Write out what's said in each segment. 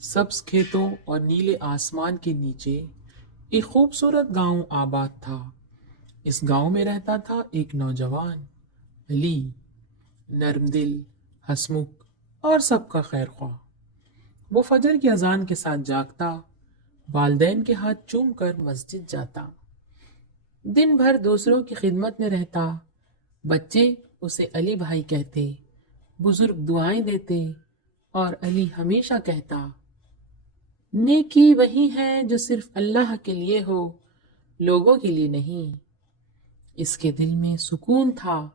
सब्ज खेतों और नीले आसमान के नीचे एक खूबसूरत गांव आबाद था। इस गांव में रहता था एक नौजवान अली, नर्म दिल, हंसमुख और सबका खैर ख्वाह। वो फजर की अजान के साथ जागता, वालदैन के हाथ चूम कर मस्जिद जाता, दिन भर दूसरों की खिदमत में रहता। बच्चे उसे अली भाई कहते, बुजुर्ग दुआएं देते और अली हमेशा कहता, नेकी वही है जो सिर्फ अल्लाह के लिए हो, लोगों के लिए नहीं। इसके दिल में सुकून था,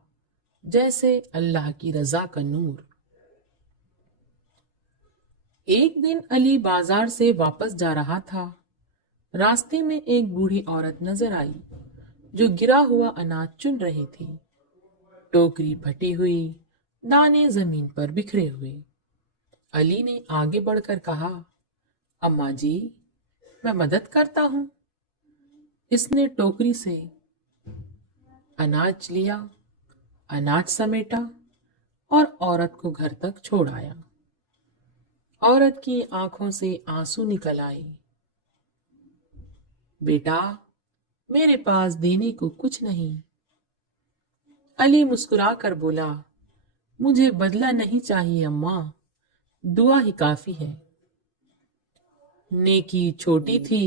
जैसे अल्लाह की रजा का नूर। एक दिन अली बाजार से वापस जा रहा था। रास्ते में एक बूढ़ी औरत नजर आई जो गिरा हुआ अनाज चुन रही थी। टोकरी फटी हुई, दाने जमीन पर बिखरे हुए। अली ने आगे बढ़कर कहा, अम्मा जी, मैं मदद करता हूँ। इसने टोकरी से अनाज लिया, अनाज समेटा और औरत को घर तक छोड़ आया। औरत की आंखों से आंसू निकल आए। बेटा, मेरे पास देने को कुछ नहीं। अली मुस्कुरा कर बोला, मुझे बदला नहीं चाहिए अम्मा, दुआ ही काफी है। नेकी छोटी थी,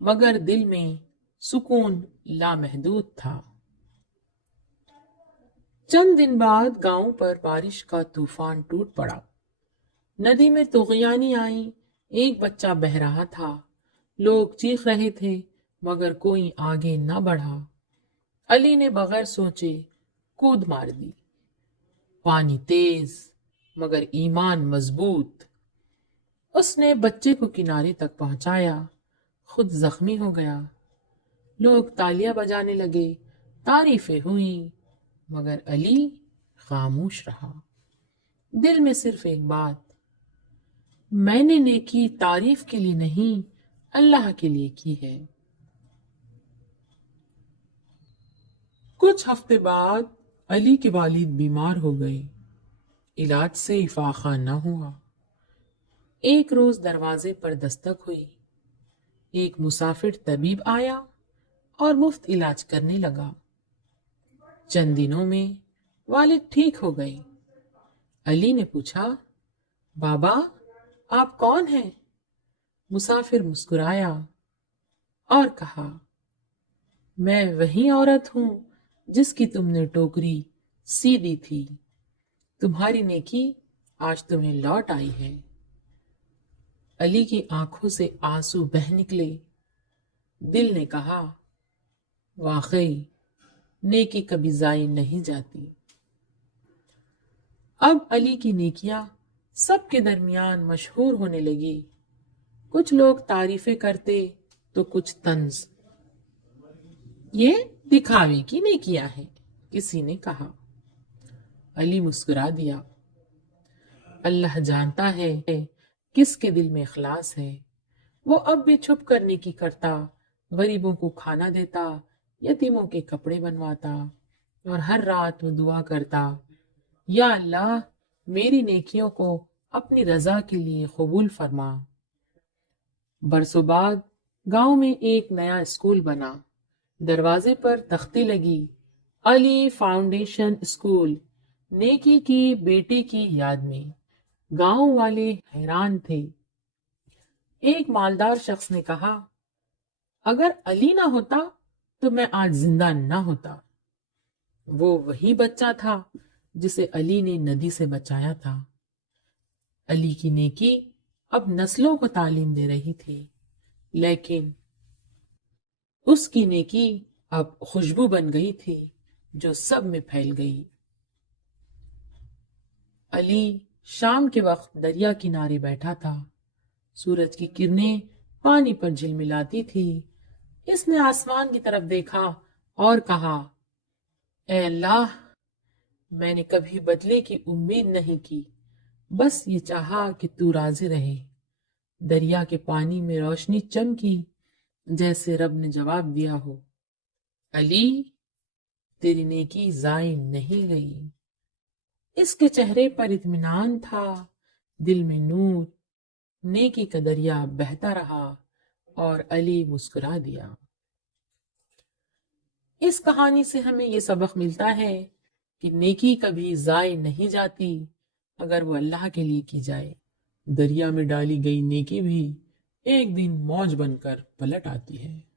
मगर दिल में सुकून लामहदूद था। चंद दिन बाद गांव पर बारिश का तूफान टूट पड़ा। नदी में तुगयानी आई, एक बच्चा बह रहा था। लोग चीख रहे थे, मगर कोई आगे न बढ़ा। अली ने बगैर सोचे कूद मार दी। पानी तेज, मगर ईमान मजबूत। उसने बच्चे को किनारे तक पहुंचाया, खुद जख्मी हो गया। लोग तालियां बजाने लगे, तारीफें हुई, मगर अली खामोश रहा। दिल में सिर्फ एक बात, मैंने नेकी तारीफ के लिए नहीं, अल्लाह के लिए की है। कुछ हफ्ते बाद अली के वालिद बीमार हो गए। इलाज से इफाका न हुआ। एक रोज दरवाजे पर दस्तक हुई। एक मुसाफिर तबीब आया और मुफ्त इलाज करने लगा। चंद दिनों में वालिद ठीक हो गए। अली ने पूछा, बाबा, आप कौन हैं? मुसाफिर मुस्कुराया और कहा, मैं वही औरत हूं जिसकी तुमने टोकरी सी दी थी। तुम्हारी नेकी आज तुम्हें लौट आई है। अली की आंखों से आंसू बह निकले। दिल ने कहा, वाकई नेकी कभी जाई नहीं जाती। अब अली की नेकियां सबके दरमियान मशहूर होने लगी। कुछ लोग तारीफें करते तो कुछ तंज। ये दिखावे की नेकियां हैं, किसी ने कहा। अली मुस्कुरा दिया, अल्लाह जानता है किसके दिल में इखलास है। वो अब भी छुप कर नेकी करता, गरीबों को खाना देता, यतीमों के कपड़े बनवाता और हर रात वो दुआ करता, या अल्लाह, मेरी नेकियों को अपनी रजा के लिए कबूल फरमा। बरसों बाद गांव में एक नया स्कूल बना। दरवाजे पर तख्ती लगी, अली फाउंडेशन स्कूल, नेकी की बेटे की याद में। गांव वाले हैरान थे। एक मालदार शख्स ने कहा, अगर अली ना होता तो मैं आज जिंदा ना होता। वो वही बच्चा था जिसे अली ने नदी से बचाया था। अली की नेकी अब नस्लों को तालीम दे रही थी, लेकिन उसकी नेकी अब खुशबू बन गई थी जो सब में फैल गई। अली शाम के वक्त दरिया किनारे बैठा था। सूरज की किरणें पानी पर झिलमिलाती थी। इसने आसमान की तरफ देखा और कहा, ए अल्लाह, मैंने कभी बदले की उम्मीद नहीं की, बस ये चाहा कि तू राजी रहे। दरिया के पानी में रोशनी चमकी, जैसे रब ने जवाब दिया हो, अली, तेरी नेकी जाय नहीं गई। इसके चेहरे पर इत्मीनान था, दिल में नूर। نیکی کا دریا بہتا رہا اور علی مسکرا دیا۔ اس کہانی سے ہمیں یہ سبق ملتا ہے کہ نیکی کبھی ضائع نہیں جاتی اگر وہ اللہ کے لیے کی جائے۔ دریا میں ڈالی گئی نیکی بھی ایک دن موج بن کر پلٹ آتی ہے۔